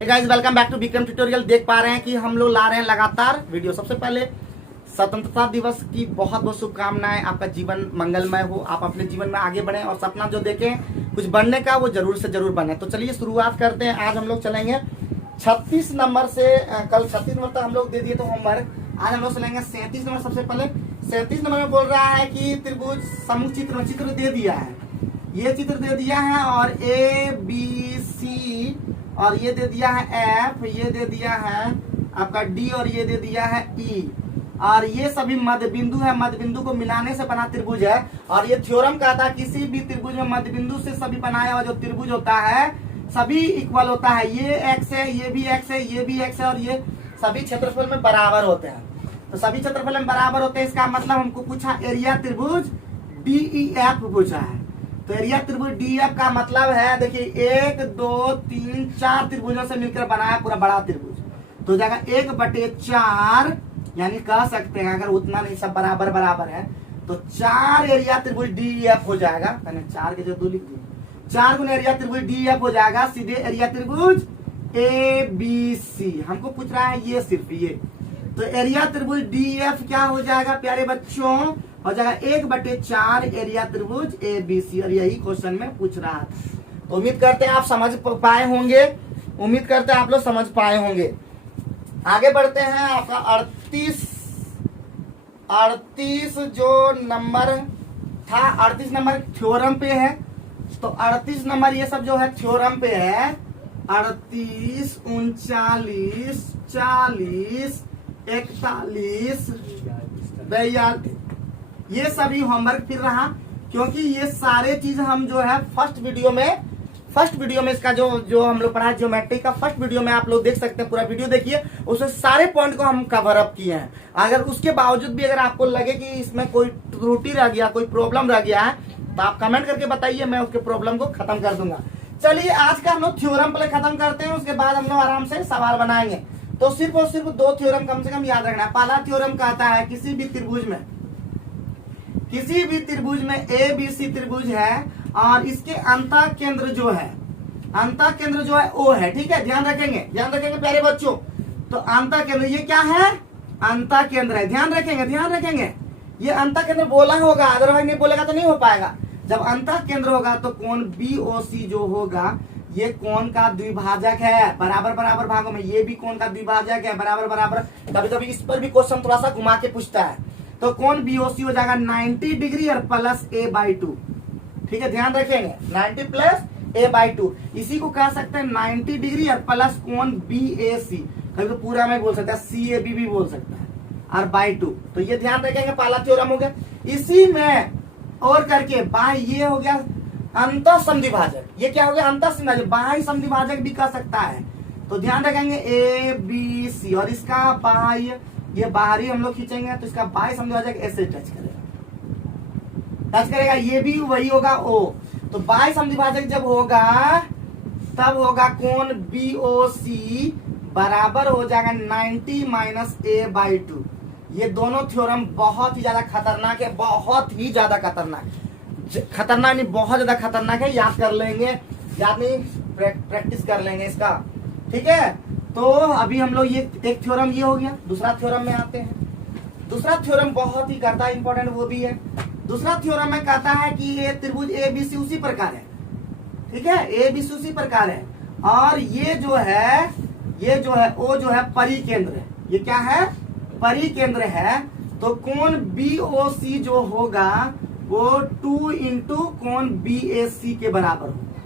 Guys welcome back to Vikram tutorial. देख पा रहे हैं कि हम लोग ला रहे हैं लगातार वीडियो। सबसे पहले स्वतंत्रता दिवस की बहुत बहुत शुभकामनाएं। आपका जीवन मंगलमय हो, आप अपने जीवन में आगे बढ़ें और सपना जो देखें कुछ बनने का वो जरूर से जरूर बने। तो चलिए शुरुआत करते हैं। आज हम लोग चलेंगे 36 नंबर से। कल 36 नंबर तक हम लोग दे दिए तो होमवर्क। आज हम लोग चलेंगे 37 नंबर। सबसे पहले 37 नंबर में बोल रहा है कि त्रिभुज समूह चित्र दे दिया है, ये चित्र दे दिया है और ABC और ये दे दिया है F, ये दे दिया है आपका D और ये दे दिया है E और ये सभी मध्य बिंदु है। मध्य बिंदु को मिलाने से बना त्रिभुज है। और ये थ्योरम कहता है किसी भी त्रिभुज में मध्य बिंदु से सभी बनाया हुआ जो त्रिभुज होता है सभी इक्वल होता है। ये x है, ये भी x है, ये भी x है और ये सभी क्षेत्रफल में बराबर होते हैं। तो सभी क्षेत्रफल में बराबर होते हैं, इसका मतलब हमको पूछा एरिया त्रिभुज DEF पूछा है। तो एरिया त्रिभुज DEF का मतलब है, देखिए 1 2 3 4 त्रिभुजों से मिलकर बना है पूरा बड़ा त्रिभुज। तो जाएगा 1/4, यानी कह सकते हैं अगर उतना नहीं सब बराबर बराबर है तो 4 एरिया त्रिभुज DEF हो जाएगा। मैंने 4 के जो 2 लिख दिए, 4 गुना एरिया त्रिभुज DEF हो जाएगा। सीधे एरिया त्रिभुज ABC हमको पूछ रहा है, ये सिर्फ ये। तो एरिया त्रिभुज DEF क्या हो जाएगा प्यारे बच्चों, हो जाएगा 1/4 एरिया त्रिभुज ABC। और यही क्वेश्चन में पूछ रहा था। तो उम्मीद करते हैं आप समझ पाए होंगे, उम्मीद करते हैं आप लोग समझ पाए होंगे। आगे बढ़ते हैं। आपका 38 जो नंबर था, 38 नंबर थ्योरम पे है। तो 38 नंबर ये सब जो है थ्योरम पे है। 38 39 40 41 42 ये सभी होमवर्क फिर रहा, क्योंकि ये सारे चीज हम जो है फर्स्ट वीडियो में इसका जो हम लोग पढ़ा ज्योमेट्री का फर्स्ट वीडियो में आप लोग देख सकते हैं। पूरा वीडियो देखिए, उसमें सारे पॉइंट को हम कवर अप किए हैं। अगर उसके बावजूद भी अगर आपको लगे कि इसमें कोई त्रुटि रह गया, कोई प्रॉब्लम रह गया है तो आप कमेंट करके बताइए, मैं उसके प्रॉब्लम को खत्म कर दूंगा। चलिए आज का हम लोग थ्योरम पहले खत्म करते हैं, उसके बाद हम लोग आराम से सवाल बनाएंगे। तो सिर्फ और सिर्फ 2 थ्योरम कम से कम याद रखना है। पहला थ्योरम कहता है किसी भी त्रिभुज में ABC त्रिभुज है और इसके अंतः केंद्र जो है O है। ठीक है, ध्यान रखेंगे प्यारे बच्चों। तो अंतः केंद्र ये क्या है, अंतः केंद्र है। ध्यान रखेंगे ये अंतः केंद्र बोला होगा, अदरवाइज नहीं बोलेगा तो नहीं हो पाएगा। जब अंतः केंद्र होगा तो कोण BOC जो होगा ये कोण का द्विभाजक है, बराबर बराबर भागों में। ये भी कोण का द्विभाजक है, बराबर बराबर। कभी कभी इस पर भी क्वेश्चन थोड़ा सा घुमा के पूछता है। तो कोण BOC हो जाएगा 90 डिग्री और प्लस A/2। ठीक है, ध्यान रखेंगे 90 प्लस A/2। इसी को कह सकते हैं 90 डिग्री और प्लस कोण BAC। कभी तो पूरा में बोल सकता है, CAB भी बोल सकता है, और /2। तो ये ध्यान रखेंगे, पहला थ्योरम हो गया। इसी में और करके बाह्य ये हो गया अंतः समद्विभाजक। ये क्या हो गया, अंतः समद्विभाजक। बाह्य समद्विभाजक भी कह सकता है। तो ध्यान रखेंगे ABC और इसका बाह्य, ये बाहरी हम लोग खींचेंगे तो इसका बाह्य समद्विभाजक ऐसे टच करेगा। ये भी वही होगा O। तो बाह्य समद्विभाजक जब होगा तब होगा कोण BOC बराबर हो जाएगा 90 माइनस A/2। ये दोनों थ्योरम बहुत ही ज्यादा खतरनाक है, बहुत ही ज्यादा खतरनाक नहीं, बहुत ज्यादा खतरनाक है। याद कर लेंगे, याद नहीं प्रैक्टिस कर लेंगे इसका। ठीक है, तो अभी हम लोग ये एक थ्योरम ये हो गया। दूसरा थ्योरम में आते हैं। दूसरा थ्योरम बहुत ही करता है इंपॉर्टेंट, वो भी है। दूसरा थ्योरम में कहता है कि ये त्रिभुज ABC उसी प्रकार है। ठीक है, ABC उसी प्रकार है और ये जो है O जो है परिकेंद्र है। ये क्या है, परिकेंद्र है। तो कोण BOC जो होगा वो 2 इंटू कोण BAC के बराबर होगा।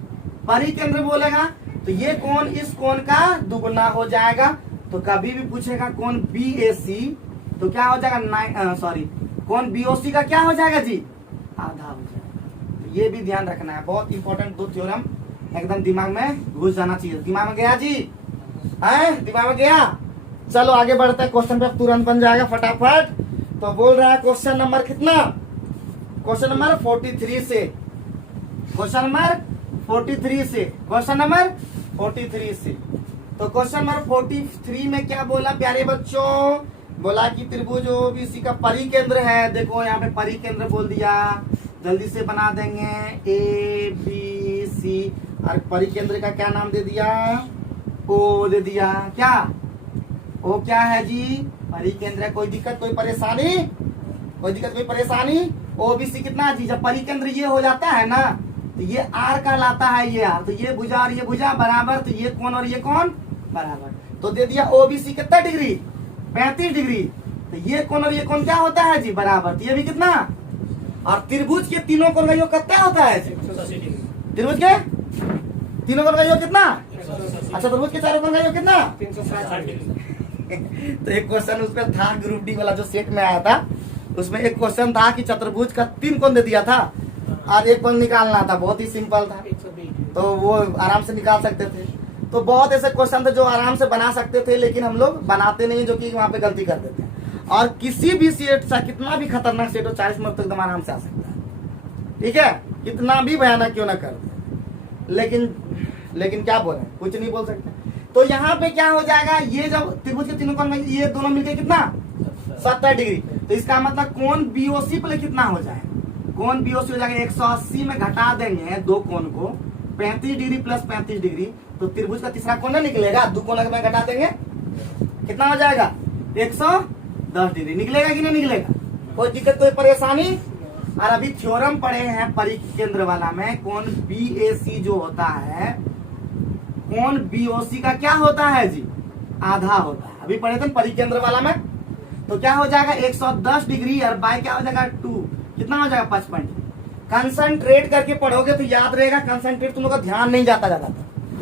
परिकेंद्र बोलेगा तो ये कोण इस कोण का दुगुना हो जाएगा। तो कभी भी पूछेगा कोण BAC तो क्या हो जाएगा, कोण BOC का क्या हो जाएगा जी, आधा हो जाएगा। तो ये भी ध्यान रखना है, बहुत इंपॉर्टेंट 2 थ्योरम एकदम दिमाग में घुस जाना चाहिए। दिमाग में गया जी, दिमाग में गया। चलो आगे बढ़ते हैं, क्वेश्चन पे तुरंत बन जाएगा फटाफट। तो बोल रहा है क्वेश्चन नंबर कितना, क्वेश्चन नंबर 43 से। क्वेश्चन नंबर 43 से। तो क्वेश्चन नंबर 43 में क्या बोला प्यारे बच्चों, बोला कि त्रिभुज OBC का परिकेंद्र है। देखो यहाँ पे परिकेंद्र बोल दिया, जल्दी से बना देंगे ABC और परिकेंद्र का क्या नाम दे दिया, ओ दे दिया। क्या ओ क्या है जी? परिकेंद्र है। कोई दिक्कत कोई परेशानी? कोई दिक्कत कोई परेशानी? ओबीसी कितना जी? जब परिकेंद्र ये हो जाता है ना तो ये आर कहलाता है। ये आर तो ये भुजा और ये भुजा बराबर, तो ये कौन और ये कौन बराबर। तो दे दिया ओबीसी कितना डिग्री? 35 डिग्री। तो ये कौन और ये कौन क्या होता है जी? बराबर। तो ये भी कितना? और त्रिभुज के तीनों कोण का योग कितना होता है जी? त्रिभुज के तीनों कोण का योग कितना? अच्छा, त्रिभुज के चारों कोण का योग कितना? 360 डिग्री। तो एक क्वेश्चन उस पर था, ग्रुप डी वाला जो सेट में आया था, उसमें एक क्वेश्चन था कि चतुर्भुज का 3 कोण दे दिया था और एक कोण निकालना था। बहुत ही सिंपल था, 120। तो वो आराम से निकाल सकते थे। तो बहुत ऐसे क्वेश्चन थे जो आराम से बना सकते थे, लेकिन हम लोग बनाते नहीं, जो कि वहाँ पे गलती कर देते हैं। और किसी भी सेट सा कितना भी खतरनाक सेट हो 40 मिनट तक एकदम आराम से आ सकता है। ठीक है, कितना भी भयानक क्यों ना कर दे, लेकिन क्या बोले, कुछ नहीं बोल सकते। तो यहाँ पे क्या हो जाएगा, ये जब त्रिभुज के तीनों कोण में ये दोनों मिलके कितना? 70 डिग्री। तो इसका मतलब कोण बीओसी पे कितना हो जाएगा? कोण बीओसी हो जाएगा 180 में घटा देंगे दो कोण को, 35 डिग्री प्लस 35 डिग्री, तो त्रिभुज का तीसरा कोण निकलेगा। दो कोण में घटा देंगे कितना हो जाएगा? 110 डिग्री। निकलेगा कि नहीं निकलेगा? कोई दिक्कत कोई परेशानी? और अभी थ्योरम पढ़े हैं परिकेंद्र वाला में, कोण बीएसी जो होता है, कोण बीओसी का क्या होता है जी? आधा होता है। अभी पढ़े थे परिकेंद्र वाला में। तो क्या हो जाएगा? 110 डिग्री और बाय क्या हो जाएगा? 2। कितना हो जाएगा? 55। कंसंट्रेट करके पढ़ोगे तो याद रहेगा। कंसंट्रेट तुम लोग का ध्यान नहीं जाता ज्यादा,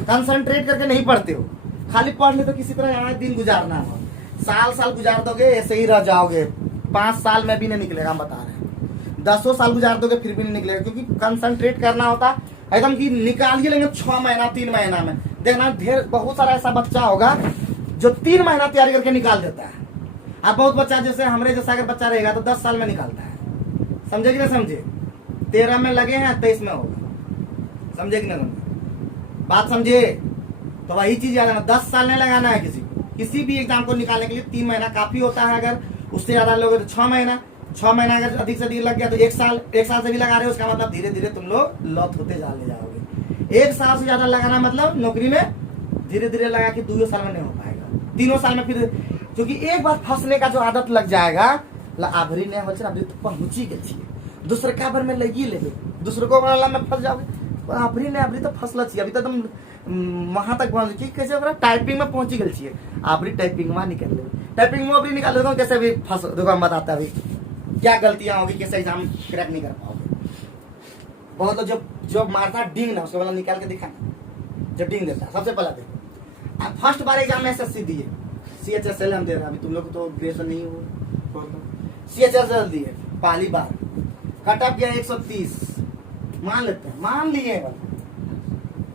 कंसंट्रेट करके नहीं पढ़ते हो, खाली पढ़ ले तो किसी तरह यहाँ दिन गुजारना हो। साल गुजार दोगे ऐसे ही रह जाओगे। 5 साल में भी नहीं निकलेगा, हम बता रहे हैं। 10 साल गुजार दोगे फिर भी नहीं निकलेगा, क्योंकि कंसंट्रेट करना होता एकदम कि निकाल ही लेंगे 6 महीना 3 महीना में। देखना ढेर बहुत सारा ऐसा बच्चा होगा जो 3 महीना तैयारी करके निकाल देता है। अब बहुत बच्चा जैसे हमरे जैसा अगर बच्चा रहेगा तो 10 साल में निकालता है। समझे कि नहीं समझे? 13 में लगे हैं 23 में होगा। समझे कि नहीं समझे? बात समझे? तो वही चीज याद रखना, 10 साल नहीं लगाना है किसी भी एग्जाम को निकालने के लिए। 3 महीना काफी होता है। अगर उससे ज्यादा लोगे तो 6 महीना, 6 महीना अगर अधिक से अधिक लग गया तो 1 साल, 1 साल से भी लगा रहे हो, उसका मतलब धीरे धीरे तुम लोग लॉट होते जाने जाओगे। 1 साल से ज्यादा लगाना मतलब नौकरी में धीरे धीरे लगा के 2 साल में नहीं हो पाएगा, 3 साल में फिर, क्योंकि एक बार फंसने का जो आदत लग जाएगा, आभरी नहीं हो अभी तो पहुंची गई, दूसरे का भर में लगी ले, दूसरे को में फंस जाओगे। आभरी ने अभी तो फंसल चाहिए, अभी तो तुम वहां तक पहुंच कैसे टाइपिंग में पहुंची गई चाहिए। आभरी टाइपिंग वहां निकल ले, टाइपिंग में अभी निकाल देता हूँ कैसे अभी फंस। देखो हम बताते हैं अभी क्या गलतियां होगी, कैसे एग्जाम क्रैक नहीं कर पाओगे। बहुत लोग जो मारता डिंग ना उसके वाला निकाल के दिखा, जो डिंग देता है। सबसे पहला देखो, फर्स्ट बार एग्जाम में एसएससी दिए, CHSL हम दे रहे हैं, अभी तुम लोग तो ग्रेजुएशन नहीं हो, CHSL दिए पहली बार, कट ऑफ गया 130, मान लेते हैं, मान लिए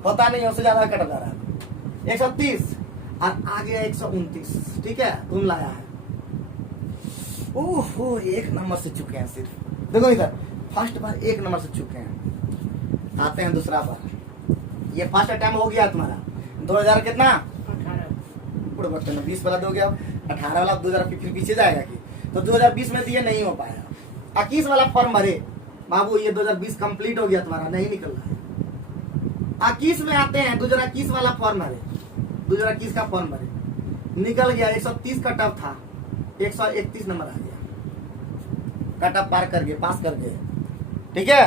होता नहीं, उससे ज्यादा कट जा रहा है 130 और आ गया 129। ठीक है, तुम लाया है, ओहो 1 नंबर से चुके हैं सिर्फ। देखो इधर फर्स्ट बार 1 नंबर से चुके हैं, आते हैं दूसरा बार। ये फर्स्ट अटेम्प्ट हो गया तुम्हारा 2000 कितना 18 20 वाला दो गया, 18 वाला 2000 फिर पीछे जाएगा कि, तो 2020 में दिए नहीं हो पाया। 21 वाला फॉर्म भरे बाबू, ये 2020 कंप्लीट हो गया तुम्हारा, नहीं निकल रहा है। 21 में आते हैं, 2021 वाला फॉर्म भरे, 2021 का फॉर्म भरे, निकल गया 130 कट ऑफ था, 131 नंबर आ गया, कट ऑफ पार कर गए, पास कर गए। ठीक है,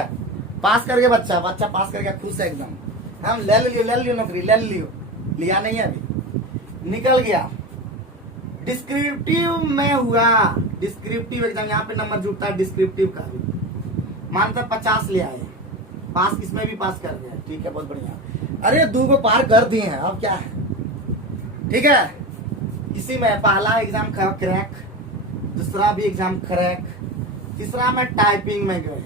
पास कर गए, बच्चा पास कर गया, खुश है एकदम। हम ले लियो नौकरी ले लियो, लिया नहीं है अभी, निकल गया। डिस्क्रिप्टिव में हुआ, डिस्क्रिप्टिव एग्जाम यहाँ पे नंबर जुटता है डिस्क्रिप्टिव का भी, मानता 50 ले आए, पास इसमें भी पास कर गया। ठीक है, बहुत बढ़िया। अरे 2 को पार कर दिए हैं, अब क्या है। ठीक है, इसी में पहला एग्जाम क्रैक, दूसरा भी एग्जाम क्रैक, तीसरा में टाइपिंग में गए।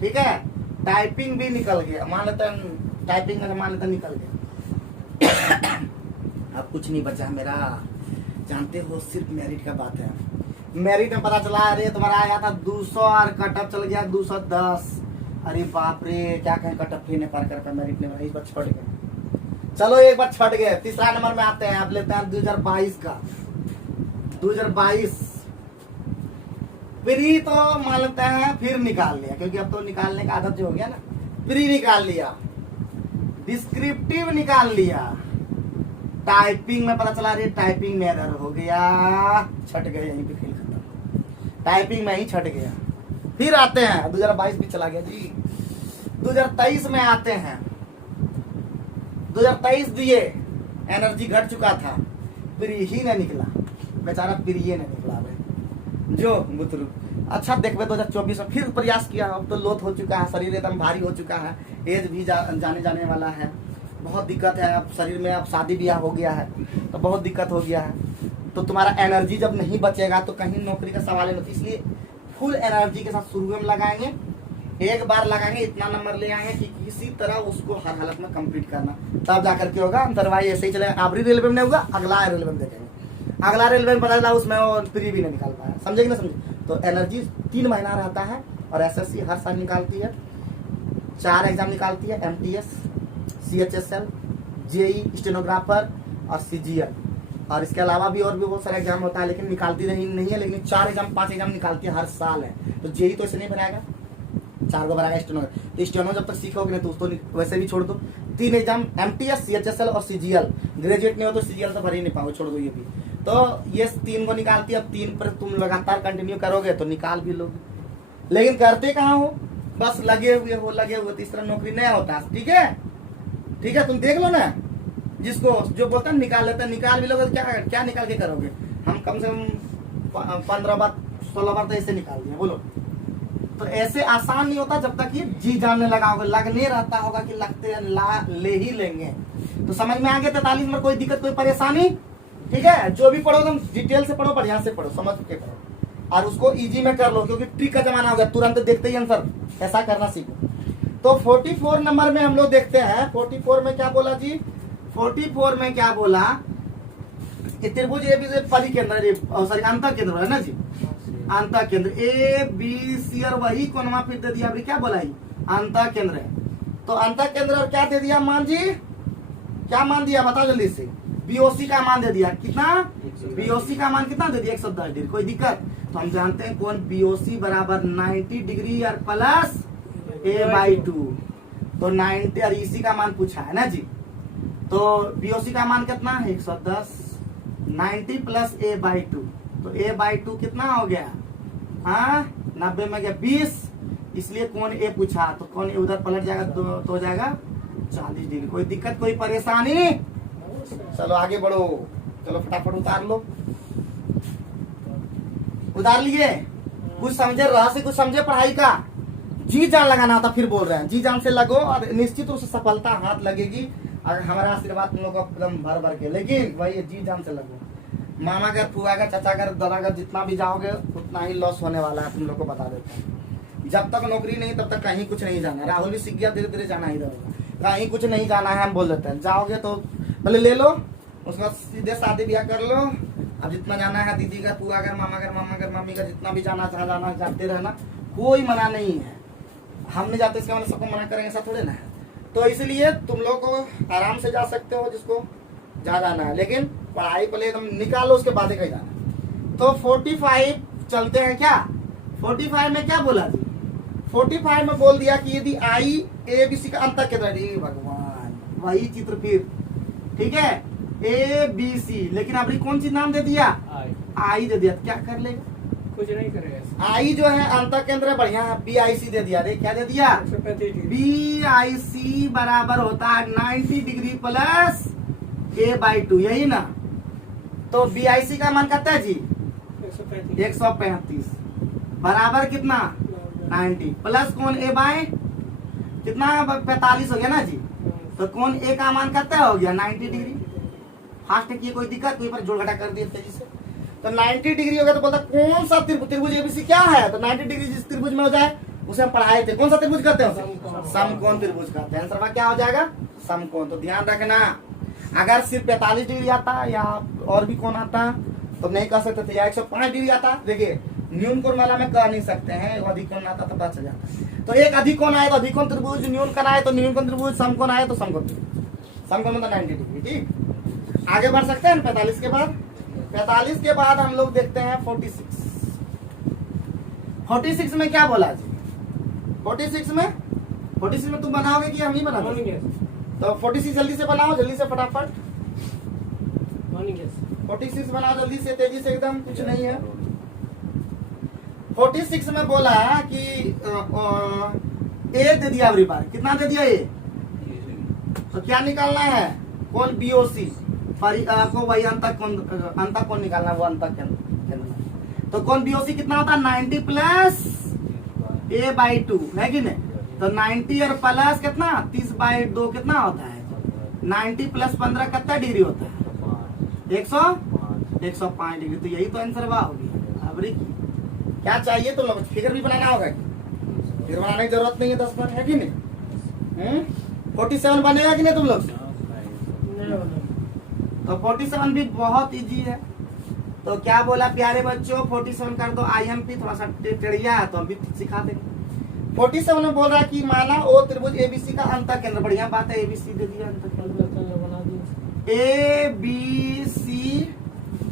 ठीक है, टाइपिंग भी निकल गया, मान लेते हैं टाइपिंग में मान लेते निकल गया। अब कुछ नहीं बचा मेरा, जानते हो सिर्फ मेरिट का बात है। मेरिट में पता चला, अरे तुम्हारा आया था 200 और कट ऑफ चल गया 210। अरे बाप रे, क्या कहें, कट ऑफ ही नहीं पार कर पाया, मेरिट ने इस बार छट गए। चलो एक बार छट गए, तीसरा नंबर में आते हैं। आप लेते हैं 2022 का, 2022 प्री तो मान लेते हैं फिर निकाल लिया, क्योंकि अब तो निकालने का आदत जो हो गया ना, प्री निकाल लिया, डिस्क्रिप्टिव निकाल लिया, टाइपिंग में पता चला, अरे टाइपिंग में एरर हो गया, छट गए, यहीं पे खेल खत्म, टाइपिंग में ही छट गया। फिर आते हैं 2022 भी चला गया जी, 2023 में आते हैं। 2023 दिए, एनर्जी घट चुका था, फिर ही नहीं निकला बेचारा, फिर ये नहीं निकला भाई जो बुतरू। अच्छा देखबे 2024 में फिर प्रयास किया, अब तो लोथ हो चुका है, शरीर एकदम भारी हो चुका है, एज भी जाने वाला है, बहुत दिक्कत है। अब शरीर में अब शादी ब्याह हो गया है तो बहुत दिक्कत हो गया है। तो तुम्हारा एनर्जी जब नहीं बचेगा तो कहीं नौकरी का सवाल नहीं, इसलिए फुल एनर्जी के साथ शुरू में लगाएंगे, एक बार लगाएंगे, इतना नंबर ले आएंगे कि किसी तरह उसको हर हालत में कंप्लीट करना, तब जाकर के होगा। अदरवाइज ऐसे ही चलेगा, आबरी रेलवे में नहीं होगा, अगला रेलवे में देखेंगे, अगला रेलवे में पता चला उसमें वो फ्री भी नहीं निकाल पाया, समझे कि ना समझे। तो एनर्जी 3 महीना रहता है और एसएससी हर साल निकालती है, 4 एग्जाम निकालती है, एमटीएस, सीएचएसएल, जेई, स्टेनोग्राफर और सीजीएल, और इसके अलावा भी और भी बहुत सारे एग्जाम होता है, लेकिन निकालती नहीं है, लेकिन 4 एग्जाम 5 एग्जाम निकालती है हर साल है। तो जेई तो ऐसे नहीं बनाएगा, 4 को बनाएगा स्टेनो, तो स्टेनो जब तक सीखोगे नहीं तो उसको वैसे भी छोड़ दो। 3 एग्जाम एमटीएस, सीएचएसएल और सीजीएल, ग्रेजुएट नहीं हो तो सीजीएल तो भर ही नहीं पाओगे, छोड़ दो ये भी। तो ये 3 को निकालती है, अब 3 पर तुम लगातार कंटिन्यू करोगे तो निकाल भी लोगे, लेकिन करते कहाँ हो, बस लगे हुए हो, तो इस तरह नौकरी नहीं होता। ठीक है, ठीक है, तुम देख लो ना, जिसको जो बोलता है निकाल लेते हैं, निकाल भी लोगे तो क्या निकाल के करोगे। हम कम से कम 15 बार 16 बार तो ऐसे निकाल दिए, बोलो। तो ऐसे आसान नहीं होता जब तक ये जी जानने लगा होगा, लगने रहता होगा कि ले ही लेंगे। तो समझ में आ गया 43 में, कोई दिक्कत कोई परेशानी। ठीक है, जो भी पढ़ो तुम डिटेल से पढ़ो, बढ़िया से पढ़ो, समझ के पढ़ो, और उसको इजी में कर लो, क्योंकि ट्रिक का जमाना हो गया, तुरंत देखते ही आंसर, ऐसा करना सीखो। तो 44 नंबर में हम लोग देखते हैं, 44 में क्या बोला जी, 44 में क्या बोला, त्रिभुज ए बी परिकेंद्र, सॉरी अंतर केंद्र है ना जी, अंतर केंद्र ए बी सी और वही कोणवा फिर दे दिया, अभी क्या बोला ही अंतर केंद्र है। तो अंतर केंद्र और क्या दे दिया मान जी, क्या मान दिया बताओ जल्दी से, बीओसी का मान दे दिया, कितना बीओसी का मान कितना दे दिया 110 डिग्री, कोई दिक्कत। तो हम जानते हैं कौन बीओसी बराबर 90 डिग्री और प्लस a/2, तो 90 और इसी का मान पूछा है ना जी। तो बीओसी का मान कितना है 110, 90 प्लस a/2, तो a/2 कितना हो गया, हाँ 90 में गया 20, इसलिए कौन ए पूछा, तो कौन ए उधर पलट जाएगा तो हो जाएगा 40 डिग्री। कोई दिक्कत कोई परेशानी, चलो आगे बढ़ो, चलो फटाफट उतार लो, उतार लिए, कुछ समझे रहस्य, कुछ समझे पढ़ाई का, जी जान लगाना होता, फिर बोल रहे हैं जी जान से लगो और निश्चित रूप से सफलता हाथ लगेगी, अगर हमारा आशीर्वाद तुम लोग को एकदम भर भर के, लेकिन वही जी जान से लगो। मामा घर, फुआ घर, चाचा घर, दादा घर, जितना भी जाओगे उतना ही लॉस होने वाला है, तुम लोग को बता देते हैं। जब तक नौकरी नहीं तब तक कहीं कुछ नहीं जाना, राहुल भी सीख गया, धीरे धीरे जाना ही रहेगा, कहीं कुछ नहीं जाना है, हम बोल देते हैं। जाओगे तो पहले ले लो, उसके बाद सीधे शादी ब्याह कर लो, अब जितना जाना है दीदी घर, फुआ घर, मामा घर, मम्मी घर, जितना भी जाना चाह जाना जाते रहना, कोई मना नहीं है। हम नहीं जाते इसका मतलब सबको मना करेंगे, ऐसा थोड़े ना है। तो इसलिए तुम लोग को आराम से जा सकते हो जिसको जा जाना है, लेकिन पढ़ाई पहले एकदम निकालो, उसके बाद कहीं जाना। तो 45 चलते हैं क्या, 45 में क्या बोला जी, 45 में बोल दिया कि यदि आई ए बी सी का अंतर केंद्र, भगवान वही चित्र फिर, ठीक है, ए बी सी, लेकिन अभी कौन सी नाम दे दिया, आई दे दिया, क्या कर लेगा, कुछ नहीं करेगा। आई जो है अंतर केंद्र बढ़िया है, बी आई सी दे दिया, देख क्या दे दिया, बी आई सी बराबर होता है 90 डिग्री प्लस a/2, यही ना। तो बी आई सी का मान कितना है जी 135 बराबर कितना 90 प्लस कौन a/ कितना 45 हो गया ना जी। तो कौन ए का मान कितना हो गया 90 डिग्री, फास्ट की कोई दिक्कत, कोई पर जोड़ घटा कर दिए तेजी से। तो 90 डिग्री हो गया, तो बोलता कौन सा त्रिभुज एबीसी क्या है, तो 90 डिग्री जिस त्रिभुज में हो जाए उसे हम पढ़ाए थे, कौन सा त्रिभुज कहते हैं, समकोण त्रिभुज कहते हैं। आंसर क्या हो जाएगा समकोण। तो ध्यान रखना, अगर सिर्फ 45 डिग्री आता या और भी कोण आता तो नहीं कह सकते थे, या 105 डिग्री आता, देखिए न्यून कोण वाला में कह नहीं सकते हैं, अधिक कोण आता तो पता चल जाता। तो एक अधिक कोण आए तो अधिक कोण त्रिभुज, न्यून कोण आए तो न्यून कोण त्रिभुज, समकोण आए तो समकोण त्रिभुज, समकोण मतलब 90 डिग्री। ठीक, आगे बढ़ सकते हैं 45 के बाद। 45 के बाद हम लोग देखते हैं 46। 46 में क्या बोला जी, 46 में तुम बनाओगे कि हम ही बनाओगे, तो 46 जल्दी से बनाओ, जल्दी से फटाफट 46 बनाओ जल्दी से, तेजी से, एकदम कुछ नहीं है। 46 में बोला कि ए दे दिया अगली बार, कितना दे दिया ए, तो क्या निकालना है, कौन बीओसी, आपको वही अंतक कौन निकालना है, वो अंतक केंद्र। तो कौन बीओसी कितना होता है, 90 प्लस a/2 है कि नहीं। तो 90 और प्लस कितना 30/2 कितना होता है, 90 प्लस 15 कितना डिग्री होता है, 105 डिग्री। तो यही तो आंसर होगी। अब क्या चाहिए तो लोग फिगर भी बनाना होगा, फिगर बनाने की जरूरत नहीं है 10 पर, है कि नहीं। 47 बनेगा कि नहीं तुम लोग, तो 47 भी बहुत इजी है। तो क्या बोला प्यारे बच्चों, 47 कर दो IMP, थोड़ा सा टेढ़िया है तो हम भी सिखा देंगे। 47 में बोल रहा है कि माना ओ त्रिभुज ABC का अंतः केंद्र, बढ़िया बात है, ABC दे दिया अंतः केंद्र, ABC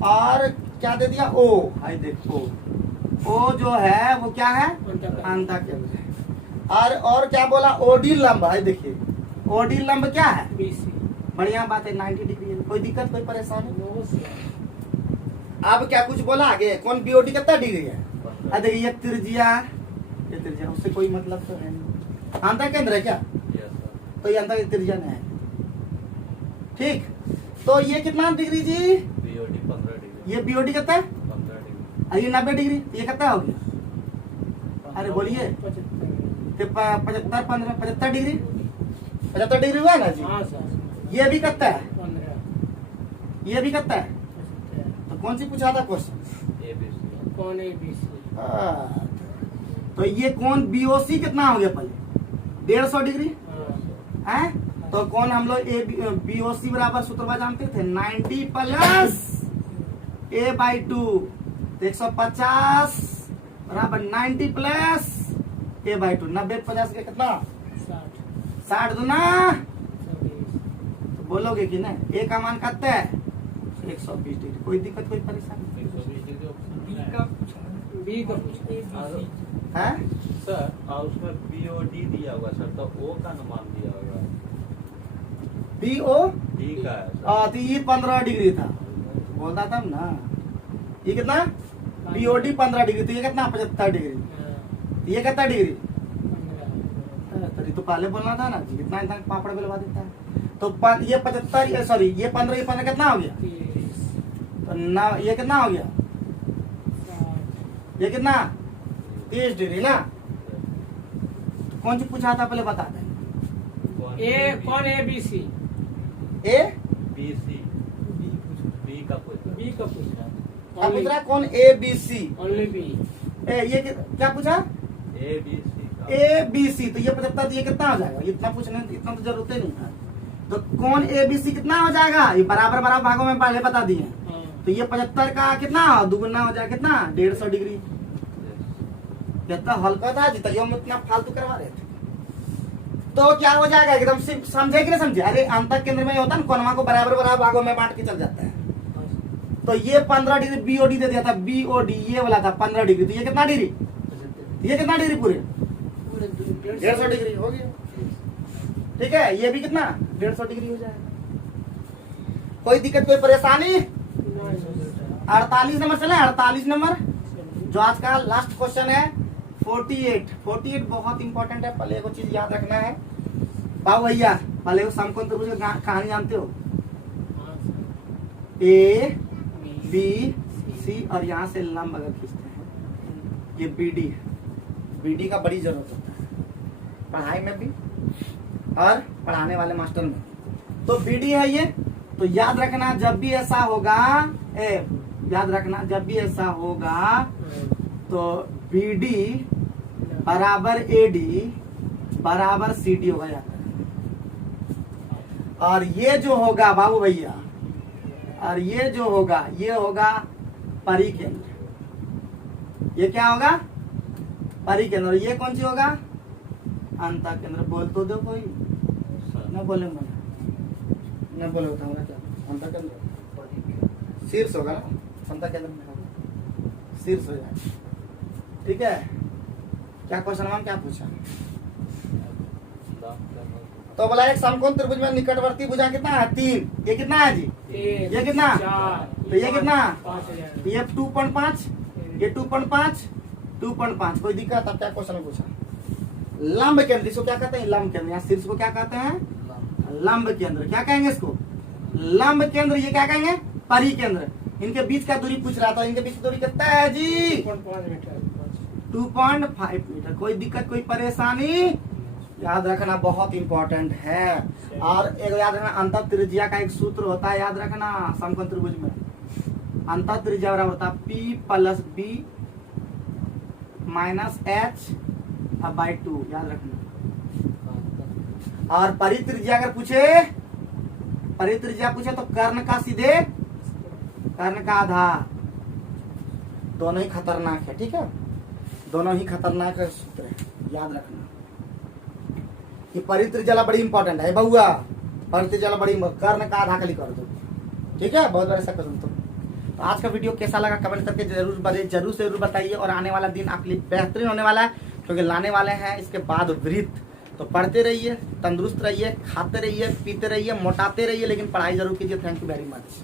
और क्या दे दिया O, हाय देखो O जो है वो क्या है, अंतः केंद्र है। और क्या बोला, OD लंब है, देखिए OD लंब क्या है, बढ़िया बात है, 90 डिग्री है, कोई दिक्कत कोई परेशानी। अब क्या कुछ बोला आगे, कौन BOD कितना डिग्री है, देखिए ये त्रिज्या, उससे कोई मतलब तो है नहीं, अंतः केंद्र है क्या, तो ये अंतः त्रिज्या नहीं है, ठीक। तो ये कितना डिग्री जी, BOD 15 डिग्री, ये BOD कितना है, 15 डिग्री, ये 90 डिग्री, ये कितना हो गया, अरे बोलिए 75 डिग्री, 75 डिग्री हुआ ना जी। ये भी कितना है, ये भी कितना है, तो कौन सी पूछा था क्वेश्चन, ABC, कौन ABC, तो ये कौन BOC कितना हो गया पहले, 150 डिग्री है। तो कौन हम लोग BOC बराबर सूत्र जानते थे, 90 प्लस a/2, 150 बराबर 90 प्लस a/2, 90 50 के कितना 60 दूना, तो बोलोगे कि नहीं, a का मान कितना है 120 डिग्री, कोई दिक्कत कोई परेशानी 120 डिग्री बी का पूछा है। सर, और उसमें BOD दिया होगा सर, तो O का अनुमान दिया होगा, BOD D का है सर। तो ये 15 डिग्री था, बोलता था ना, ये कितना BOD 15 डिग्री, तो ये कितना 75 डिग्री, ये कितना डिग्री, तो पहले बोलना था ना जी, इतना इतना पापड़ बिलवा देता है। तो ये 75, सॉरी ये 15, ये 15 कितना हो गया, तो ना ये कितना हो गया, ये कितना 30 डिग्री ना। तो कौन सी पूछा था पहले बता दें, कौन ABC, BC B का पूछा, बी का पूछा, अब पूछ रहा कौन ABC, ओनली बी, ये क्या पूछा, ABC, तो ये 75, ये कितना हो जाएगा, इतना पूछने इतना तो जरूरत ही नहीं था। तो कौन ABC कितना हो जाएगा, ये बराबर बराबर भागों में पहले बता दिए, तो ये 75 का कितना दुगुना हो जाएगा, कितना 150 डिग्री, कितना हल्का था जी, तैयार में इतना फालतू करवा रहे थे। तो क्या हो जाएगा, एकदम सिर्फ समझे कि नहीं समझे, अरे अंतः केंद्र में होता है ना, कोनमा को बराबर बराबर भागों में बांट के चल जाता है। तो ये 15 डिग्री BOD दे दिया था, BOD ये वाला था 15 डिग्री, तो ये कितना डिग्री, ये कितना डिग्री पूरे 150 डिग्री हो गया, ठीक है। ये भी कितना 150 डिग्री हो जाएगा, कोई दिक्कत कोई परेशानी। 48 नंबर चले, 48 नंबर जो आज का लास्ट क्वेश्चन है, 48 बहुत इंपॉर्टेंट है। पहले एक चीज याद रखना है बाबू भैया, पहले वो समकोण त्रिभुज की कहानी जानते हो, ABC और यहाँ से लंब अगर खींचते हैं, ये BD है, BD का बड़ी जरूरत होता है पढ़ाई में भी और पढ़ाने वाले मास्टर में। तो BD है ये, तो याद रखना जब भी ऐसा होगा, याद रखना जब भी ऐसा होगा तो BD बराबर AD बराबर CD होगा, याद रखना। और ये जो होगा बाबू भैया, और ये जो होगा ये होगा परिकेंद्र, ये क्या होगा परिकेंद्र, और ये कौन सी होगा अंतः केंद्र। बोल तो दो कोई, न बोले न बोले उठाऊंगा क्या, अंतः केंद्र शीर्ष होगा ना, अंतः केंद्र में होगा शीर्ष हो जाए, ठीक है। क्या क्वेश्चन मैम क्या पूछा, तो बोला एक समकोण त्रिभुज में निकटवर्ती भुजा कितना है 3, ये कितना है जी एक, ये कितना? चार, तो ये कितना? 5,000। ये 2.5, ये 2.5, 2.5। कोई दिक्कत? अब क्या क्वेश्चन में पूछा? लंब केंद्र, इसको क्या कहते हैं? लंब केंद्र। यहाँ शीर्ष को क्या कहते हैं? लंब केंद्र। क्या कहेंगे इसको? लंब केंद्र। ये क्या कहेंगे? परिकेंद्र। इनके बीच का दूरी पूछ रहा था, इनके बीच की दूरी कितना है जी? 2.5 मीटर। 2.5 मीटर। कोई दिक्कत, कोई परेशानी? याद रखना, बहुत इंपॉर्टेंट है। और एक याद रखना, अंतर त्रिज्या का एक सूत्र होता है, याद रखना समकोण त्रिभुज में अंतर त्रिज्या बराबर होता है P+B - H/2। याद रखना। और परित्रिज्या अगर पूछे, परित्रिज्या पूछे तो कर्ण का सीधे कर्ण का आधा। दोनों ही खतरनाक है, ठीक है? दोनों ही खतरनाक सूत्र है, याद रखना। कि परित्रिज्या बड़ी इंपॉर्टेंट है बहुआ। परित्रिज्या बड़ी कर्ण का आधा खाली कर दो, ठीक है? बहुत बार ऐसा करूँ तो आज का वीडियो कैसा लगा कमेंट करके जरूर बताइए। और आने वाला दिन आपके लिए बेहतरीन होने वाला है, क्योंकि लाने वाले हैं इसके बाद वृत्त। तो पढ़ते रहिए, तंदुरुस्त रहिए, खाते रहिए, पीते रहिए, मोटाते रहिए, लेकिन पढ़ाई जरूर कीजिए। Thank you very much.